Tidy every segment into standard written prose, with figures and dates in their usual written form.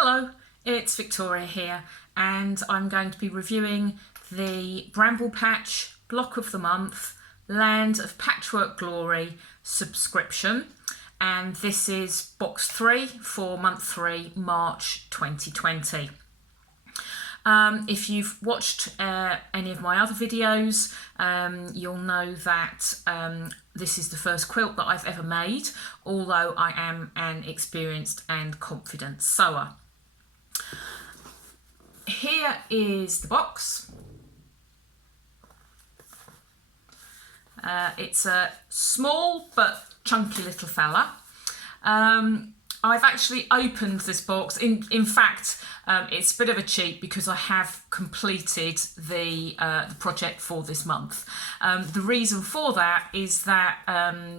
Hello, it's Victoria here, and I'm going to be reviewing the Bramble Patch Block of the Month Land of Patchwork Glory subscription, and this is box 3 for month 3, March 2020. If you've watched any of my other videos, you'll know that this is the first quilt that I've ever made, although I am an experienced and confident sewer. Here is the box. It's a small but chunky little fella. I've actually opened this box. In fact, it's a bit of a cheat because I have completed the project for this month. The reason for that is that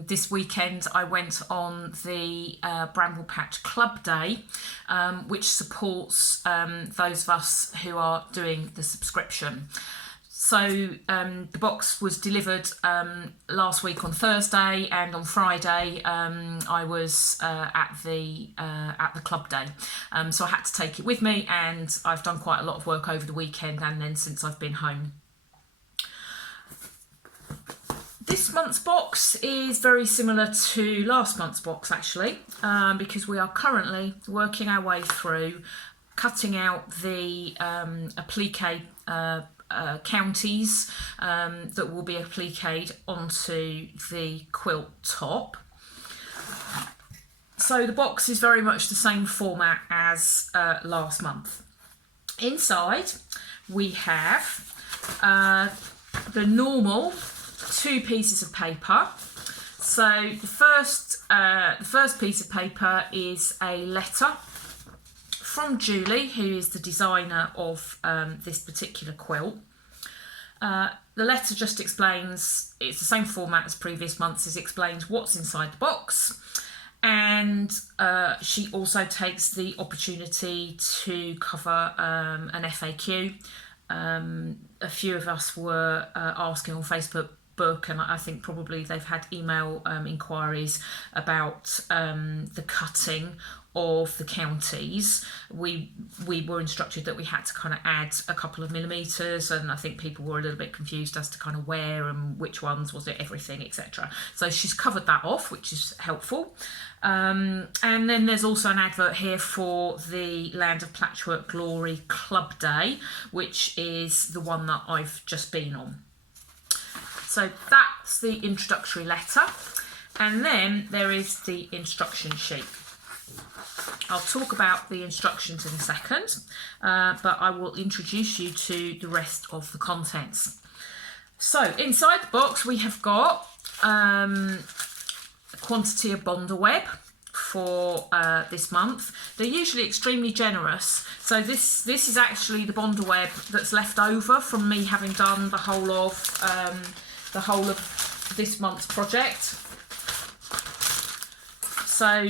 this weekend I went on the Bramble Patch Club Day, which supports those of us who are doing the subscription. So the box was delivered last week on Thursday, and on Friday I was at the club day. So I had to take it with me, and I've done quite a lot of work over the weekend and then since I've been home. This month's box is very similar to last month's box actually, because we are currently working our way through cutting out the applique counties that will be appliqued onto the quilt top. So the box is very much the same format as last month. Inside we have the normal 2 pieces of paper. So the first piece of paper is a letter from Julie, who is the designer of this particular quilt. The letter just explains, it's the same format as previous months, it explains what's inside the box, and she also takes the opportunity to cover an FAQ. A few of us were asking on Facebook, and I think probably they've had email inquiries about the cutting of the counties. We were instructed that we had to kind of add a couple of millimeters, and I think people were a little bit confused as to kind of where and which ones, was it everything, etc. So she's covered that off, which is helpful. And then there's also an advert here for the Land of Patchwork Glory Club Day, which is the one that I've just been on. So that's the introductory letter, and then there is the instruction sheet. I'll talk about the instructions in a second, but I will introduce you to the rest of the contents. So inside the box we have got a quantity of Bonder web for this month. They're usually extremely generous, so this is actually the Bonder web that's left over from me having done the whole of this month's project. So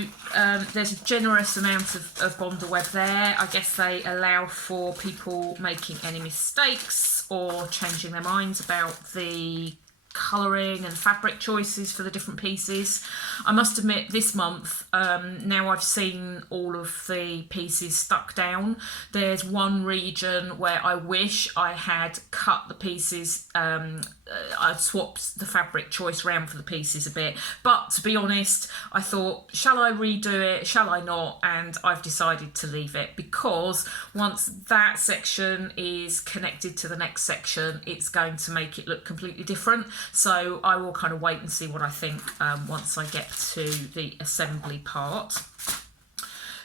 there's a generous amount of Bonder web there. I guess they allow for people making any mistakes or changing their minds about the colouring and fabric choices for the different pieces. I must admit, this month, now I've seen all of the pieces stuck down, there's one region where I wish I had cut the pieces, I'd swapped the fabric choice around for the pieces a bit, but to be honest, I thought, shall I redo it, shall I not? And I've decided to leave it, because once that section is connected to the next section, it's going to make it look completely different. So I will kind of wait and see what I think once I get to the assembly part.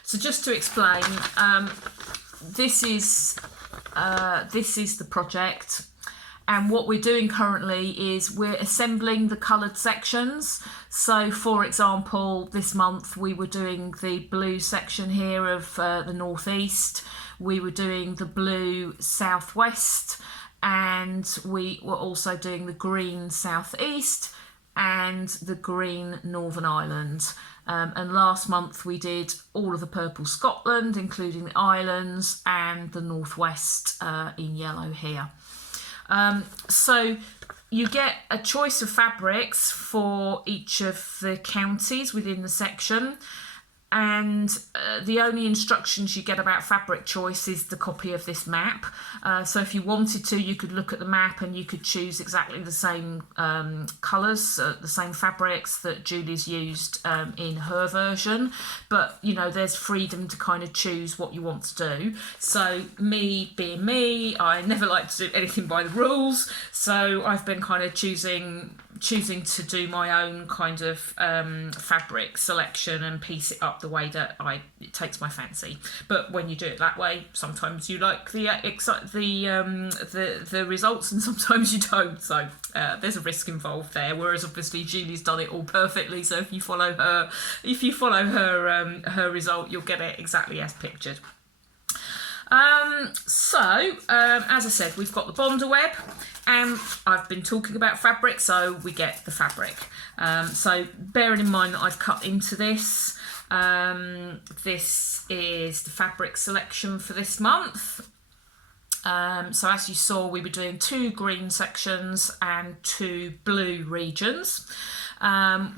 So just to explain, this is the project, and what we're doing currently is we're assembling the coloured sections. So for example, this month we were doing the blue section here of the northeast, we were doing the blue southwest, and we were also doing the green southeast and the green Northern Ireland. And last month we did all of the purple Scotland, including the islands, and the northwest in yellow here. So you get a choice of fabrics for each of the counties within the section, and the only instructions you get about fabric choice is the copy of this map. So if you wanted to, you could look at the map and you could choose exactly the same colours, the same fabrics that Julie's used in her version, but you know, there's freedom to kind of choose what you want to do. So me being me, I never like to do anything by the rules, so I've been kind of choosing to do my own kind of fabric selection and piece it up the way that it takes my fancy. But when you do it that way, sometimes you like the results and sometimes you don't. So there's a risk involved there. Whereas obviously Julie's done it all perfectly. So if you follow her, her result, you'll get it exactly as pictured. As I said, we've got the Bonder web, and I've been talking about fabric, so we get the fabric. So bearing in mind that I've cut into this, this is the fabric selection for this month. So as you saw, we were doing 2 green sections and 2 blue regions.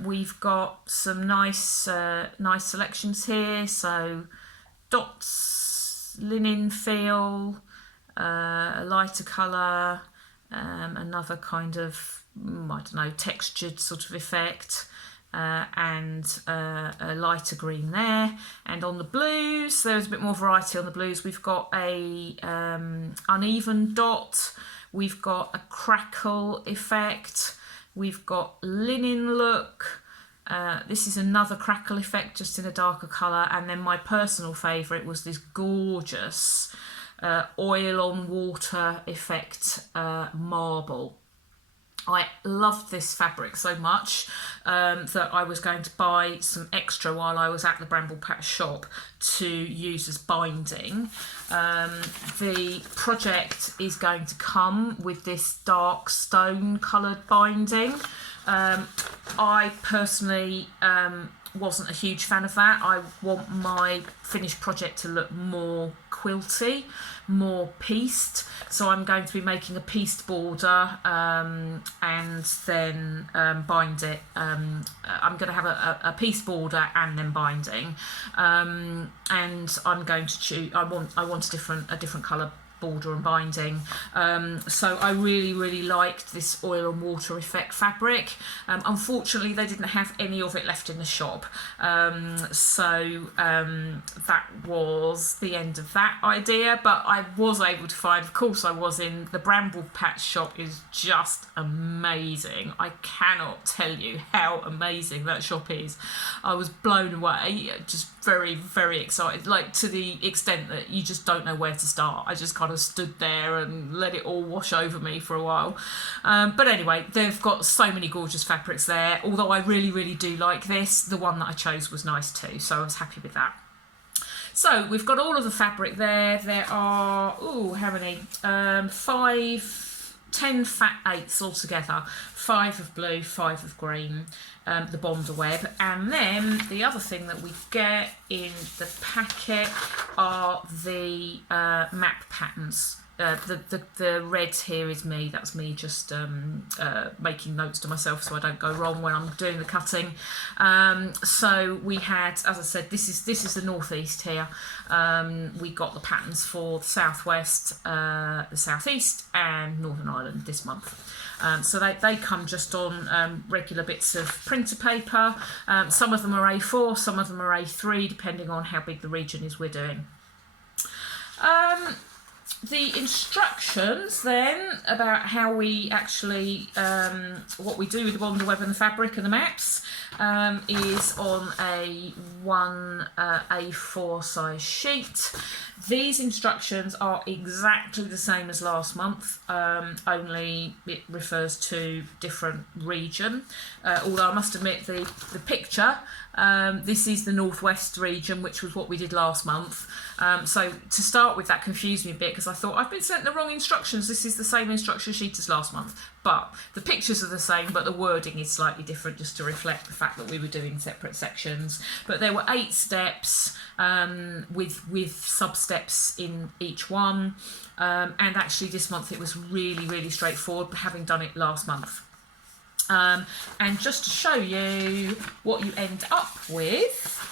We've got some nice selections here, so dots, linen feel, a lighter colour, another kind of, I don't know, textured sort of effect, and a lighter green there. And on the blues, there's a bit more variety on the blues. We've got a uneven dot, we've got a crackle effect, we've got linen look. This is another crackle effect, just in a darker colour, and then my personal favourite was this gorgeous oil on water effect marble. I loved this fabric so much that I was going to buy some extra while I was at the Bramble Patch shop to use as binding. The project is going to come with this dark stone coloured binding. I personally wasn't a huge fan of that. I want my finished project to look more quilty, more pieced, so I'm going to be making a pieced border and then bind it. I'm going to have a pieced border and then binding, and I'm going to choose. I want a different colour border and binding. So I really liked this oil and water effect fabric. Unfortunately, they didn't have any of it left in the shop, so that was the end of that idea. But I was able to find, of course I was in the Bramble Patch shop, is just amazing. I cannot tell you how amazing that shop is. I was blown away, just very excited, like to the extent that you just don't know where to start. I just kind of stood there and let it all wash over me for a while. But anyway, they've got so many gorgeous fabrics there. Although I really do like this, the one that I chose was nice too, so I was happy with that. So we've got all of the fabric there. There are, how many? 10 fat 8s altogether, 5 of blue, 5 of green, the Bonder web. And then the other thing that we get in the packet are the map patterns. The red here is me, that's me just making notes to myself so I don't go wrong when I'm doing the cutting. So we had, as I said, this is the northeast here. We got the patterns for the southwest, the southeast and Northern Ireland this month. So they come just on regular bits of printer paper. Some of them are A4, some of them are A3, depending on how big the region is we're doing. The instructions then about how we actually, what we do with the Bonder web and the fabric and the maps is on a 1 A4 size sheet. These instructions are exactly the same as last month, only it refers to different region. Although I must admit the picture, this is the northwest region, which was what we did last month. So to start with, that confused me a bit because I thought I've been sent the wrong instructions. This is the same instruction sheet as last month, but the pictures are the same, but the wording is slightly different just to reflect the fact that we were doing separate sections. But there were 8 steps with sub-steps in each one, and actually this month it was really straightforward, having done it last month. And just to show you what you end up with,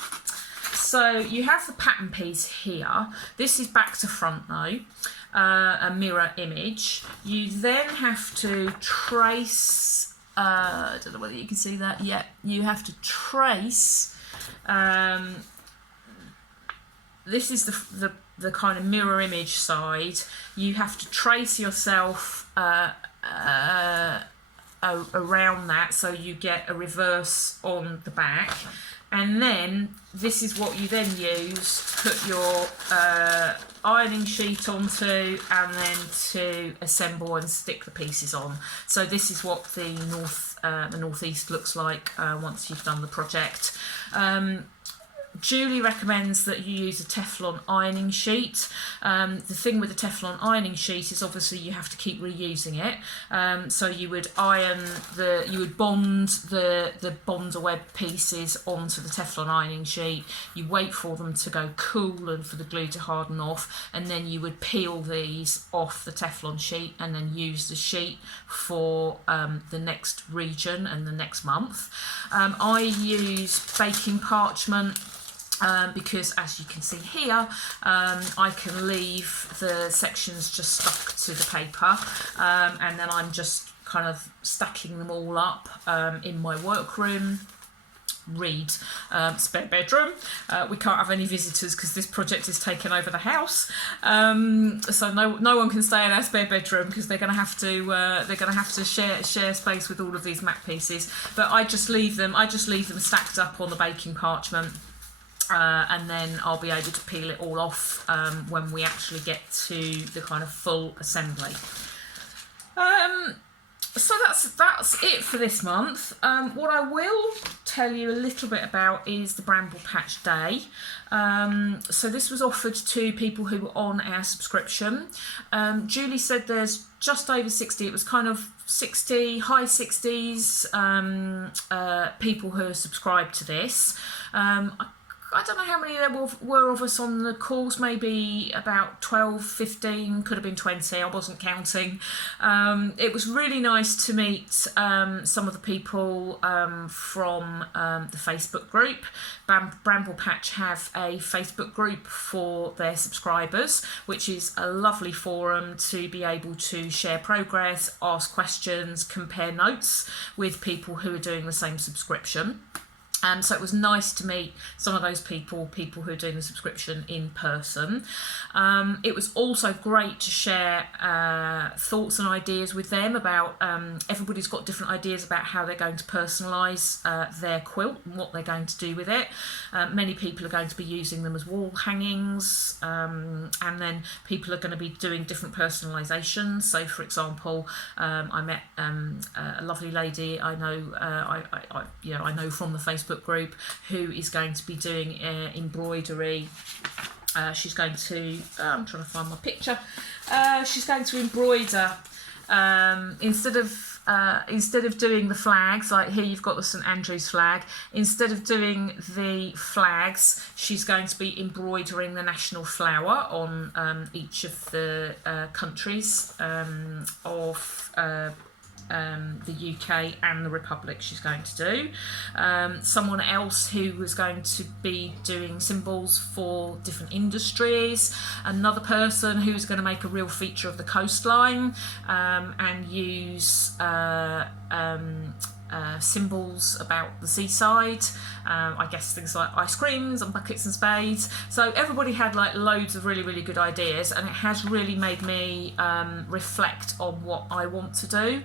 So you have the pattern piece here. This is back to front though, a mirror image. You then have to trace, I don't know whether you can see that yet, you have to trace, this is the kind of mirror image side. You have to trace yourself around that, so you get a reverse on the back, and then this is what you then use to put your ironing sheet onto, and then to assemble and stick the pieces on. So this is what the northeast looks like once you've done the project. Julie recommends that you use a Teflon ironing sheet. The thing with the Teflon ironing sheet is obviously you have to keep reusing it. So you would bond the bonder web pieces onto the Teflon ironing sheet. You wait for them to go cool and for the glue to harden off, and then you would peel these off the Teflon sheet and then use the sheet for the next region and the next month. I use baking parchment. Because as you can see here, I can leave the sections just stuck to the paper, and then I'm just kind of stacking them all up in my workroom. Spare bedroom. We can't have any visitors because this project is taken over the house, so no one can stay in our spare bedroom because they're going to have to share space with all of these mat pieces. But I just leave them stacked up on the baking parchment. And then I'll be able to peel it all off when we actually get to the kind of full assembly. So that's it for this month. What I will tell you a little bit about is the Bramble Patch Day. So this was offered to people who were on our subscription. Julie said there's just over 60, it was kind of 60, high 60s people who are subscribed to this. I don't know how many there were of us on the calls, maybe about 12, 15, could have been 20, I wasn't counting. It was really nice to meet some of the people from the Facebook group. Bramble Patch have a Facebook group for their subscribers, which is a lovely forum to be able to share progress, ask questions, compare notes with people who are doing the same subscription. So it was nice to meet some of those people who are doing the subscription in person. It was also great to share thoughts and ideas with them about, everybody's got different ideas about how they're going to personalise their quilt and what they're going to do with it. Many people are going to be using them as wall hangings, and then people are going to be doing different personalisations. So for example, I met a lovely lady I know, I know from the Facebook group, who is going to be doing embroidery. She's going to, I'm trying to find my picture, she's going to embroider, instead of doing the flags, like here you've got the St Andrew's flag, instead of doing the flags, she's going to be embroidering the national flower on each of the countries of the UK and the Republic she's going to do. Someone else who was going to be doing symbols for different industries. Another person who's going to make a real feature of the coastline and use symbols about the seaside. I guess things like ice creams and buckets and spades. So everybody had like loads of really, really good ideas, and it has really made me reflect on what I want to do.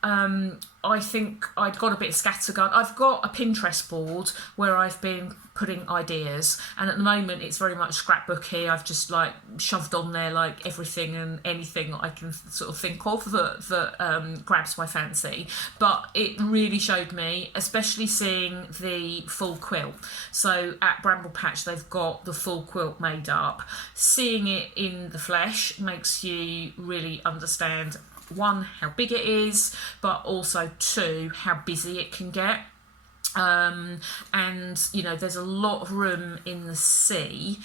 I think I'd got a bit scattergun. I've got a Pinterest board where I've been putting ideas, and at the moment it's very much scrapbooky. I've just like shoved on there like everything and anything that I can sort of think of that grabs my fancy. But it really showed me, especially seeing the full quilt. So at Bramble Patch they've got the full quilt made up. Seeing it in the flesh makes you really understand, one, how big it is, but also two, how busy it can get. And you know, there's a lot of room in the sea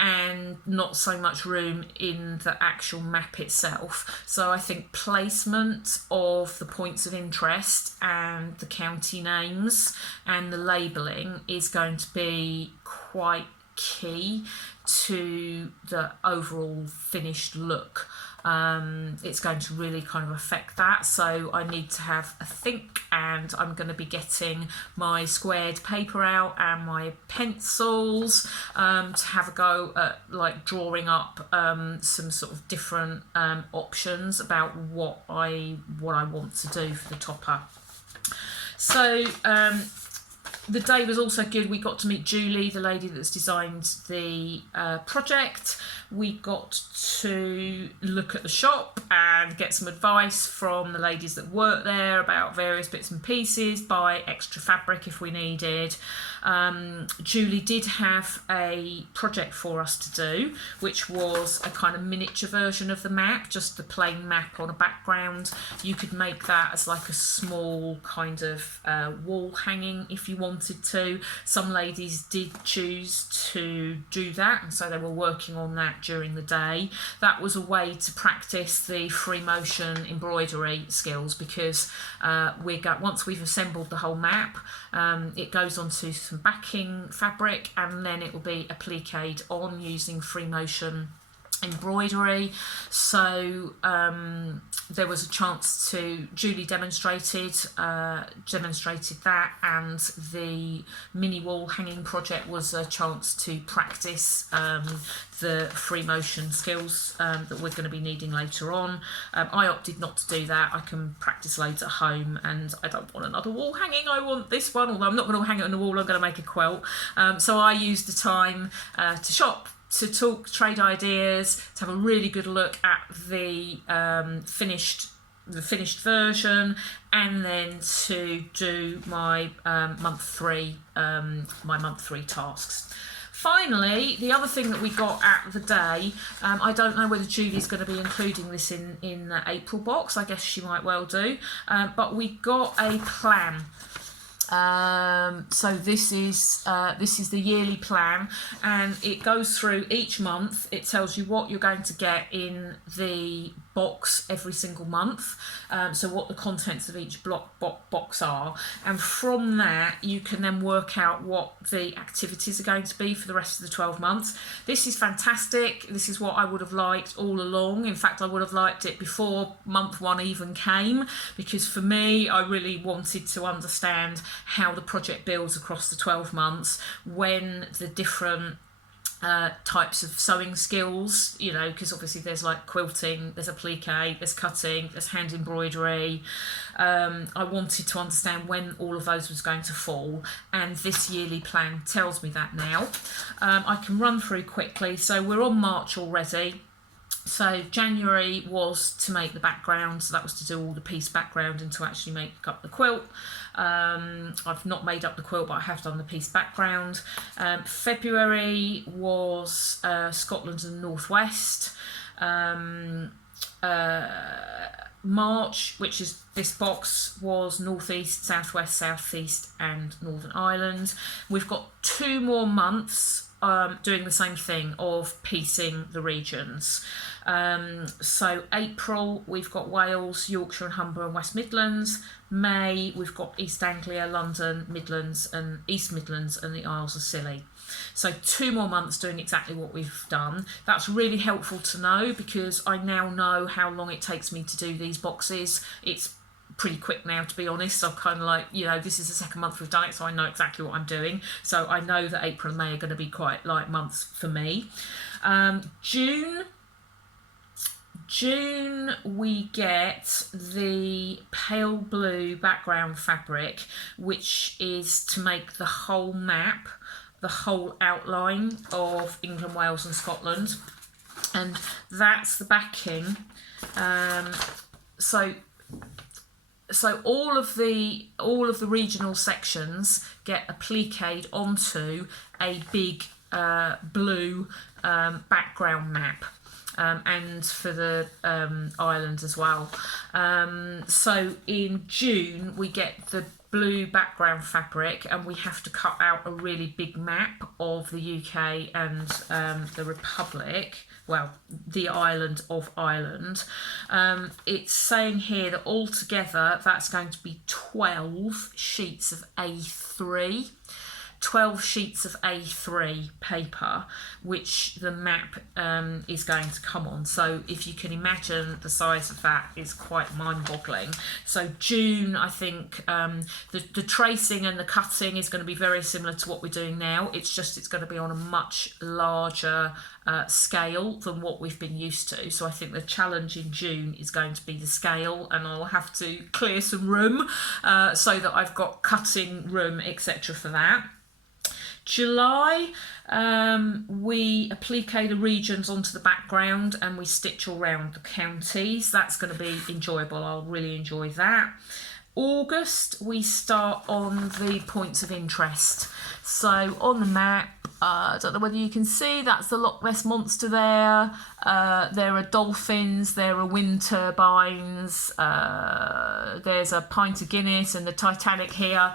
and not so much room in the actual map itself. So I think placement of the points of interest and the county names and the labelling is going to be quite key to the overall finished look. It's going to really kind of affect that, so I need to have a think, and I'm going to be getting my squared paper out and my pencils to have a go at like drawing up some sort of different options about what I want to do for the topper. So the day was also good. We got to meet Julie, the lady that's designed the project. We got to look at the shop and get some advice from the ladies that work there about various bits and pieces, buy extra fabric if we needed. Julie did have a project for us to do, which was a kind of miniature version of the map, just the plain map on a background. You could make that as like a small kind of wall hanging if you wanted to. Some ladies did choose to do that, and so they were working on that during the day. That was a way to practice the free motion embroidery skills, because once we've assembled the whole map, it goes onto some backing fabric, and then it will be appliqued on using free motion embroidery. So there was a chance to, Julie demonstrated that, and the mini wall hanging project was a chance to practice the free motion skills that we're going to be needing later on. I opted not to do that. I can practice loads at home, and I don't want another wall hanging. I want this one, although I'm not going to hang it on the wall. I'm going to make a quilt. So I used the time to shop, to talk, trade ideas, to have a really good look at the finished version, and then to do my month three tasks. Finally, the other thing that we got at the day, I don't know whether Julie's going to be including this in the April box. I guess she might well do, but we got a plan. So this is the yearly plan, and it goes through each month. It tells you what you're going to get in the box every single month, so what the contents of each box are, and from that you can then work out what the activities are going to be for the rest of the 12 months. This is fantastic. This is what I would have liked all along. In fact, I would have liked it before month one even came, because for me, I really wanted to understand how the project builds across the 12 months, when the different types of sewing skills, you know, because obviously there's like quilting, there's applique, there's cutting, there's hand embroidery. I wanted to understand when all of those was going to fall, and this yearly plan tells me that now. I can run through quickly. So we're on March already. So January was to make the background, so that was to do all the piece background and to actually make up the quilt. I've not made up the quilt, but I have done the piece background. February was Scotland and North West. March, which is this box, was North East, South West, South East and Northern Ireland. We've got 2 more months doing the same thing of piecing the regions. So April, we've got Wales, Yorkshire and Humber and West Midlands. May, we've got East Anglia, London, Midlands and East Midlands and the Isles of Scilly. So 2 more months doing exactly what we've done. That's really helpful to know, because I now know how long it takes me to do these boxes. It's pretty quick now, to be honest. I'm kind of like, you know, this is the second month we've done it, so I know exactly what I'm doing. So I know that April and May are going to be quite light months for me. June, we get the pale blue background fabric, which is to make the whole map, the whole outline of England, Wales and Scotland, and that's the backing. So all of the regional sections get appliqued onto a big blue background map. And for the island as well. So in June we get the blue background fabric, and we have to cut out a really big map of the UK and the Republic, well, the island of Ireland. It's saying here that altogether that's going to be 12 sheets of A3. 12 sheets of A3 paper, which the map is going to come on. So if you can imagine, the size of that is quite mind-boggling. So June, I think the tracing and the cutting is going to be very similar to what we're doing now. It's going to be on a much larger scale than what we've been used to. So I think the challenge in June is going to be the scale, and I'll have to clear some room so that I've got cutting room, etc. for that. July, we applique the regions onto the background and we stitch all around the counties. That's going to be enjoyable. I'll really enjoy that. August, we start on the points of interest. So on the map, I don't know whether you can see, that's the Loch Ness Monster there. There are dolphins, there are wind turbines, there's a pint of Guinness and the Titanic here.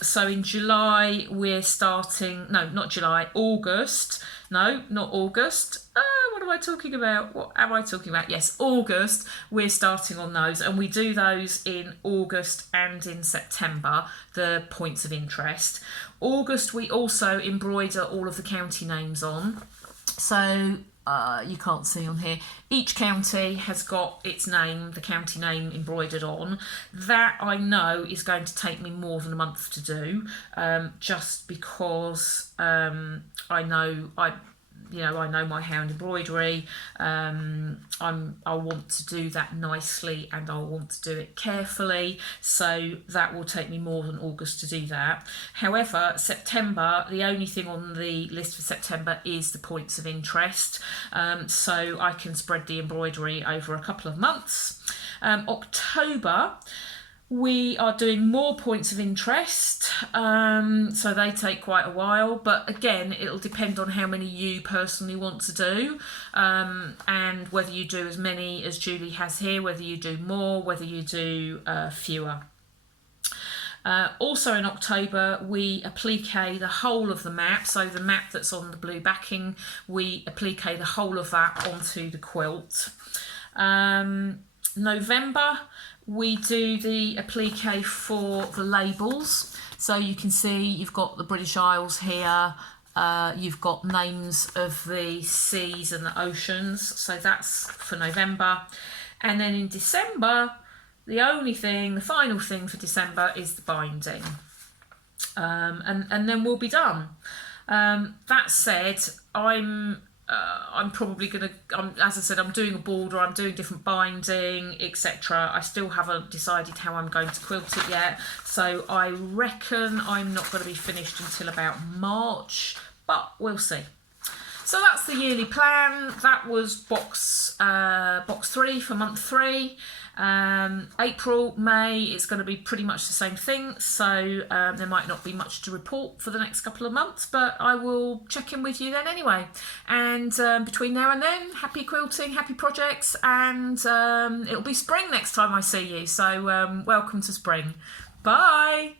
So in July, we're starting, no, not July, August. No, not August. What am I talking about? What am I talking about? Yes, August, we're starting on those, and we do those in August and in September, the points of interest. August, we also embroider all of the county names on. So you can't see on here. Each county has got its name, the county name embroidered on. That I know is going to take me more than a month to do, just because I know my hand embroidery. I want to do that nicely and I want to do it carefully, so that will take me more than August to do that. However, September, the only thing on the list for September is the points of interest, so I can spread the embroidery over a couple of months. October, we are doing more points of interest, so they take quite a while, but again, it'll depend on how many you personally want to do, and whether you do as many as Julie has here, whether you do more, whether you do fewer. Also in October, we applique the whole of the map, so the map that's on the blue backing, we applique the whole of that onto the quilt. November, we do the applique for the labels. So you can see you've got the British Isles here, you've got names of the seas and the oceans, so that's for November. And then in December, the final thing for December is the binding. And then we'll be done. That said, I'm probably going to, as I said, I'm doing a border, I'm doing different binding, etc. I still haven't decided how I'm going to quilt it yet, so I reckon I'm not going to be finished until about March, but we'll see. So that's the yearly plan. That was box 3 for month 3. April, May, it's going to be pretty much the same thing, so there might not be much to report for the next couple of months, but I will check in with you then anyway. And between now and then, happy quilting, happy projects, and it'll be spring next time I see you, so welcome to spring. Bye!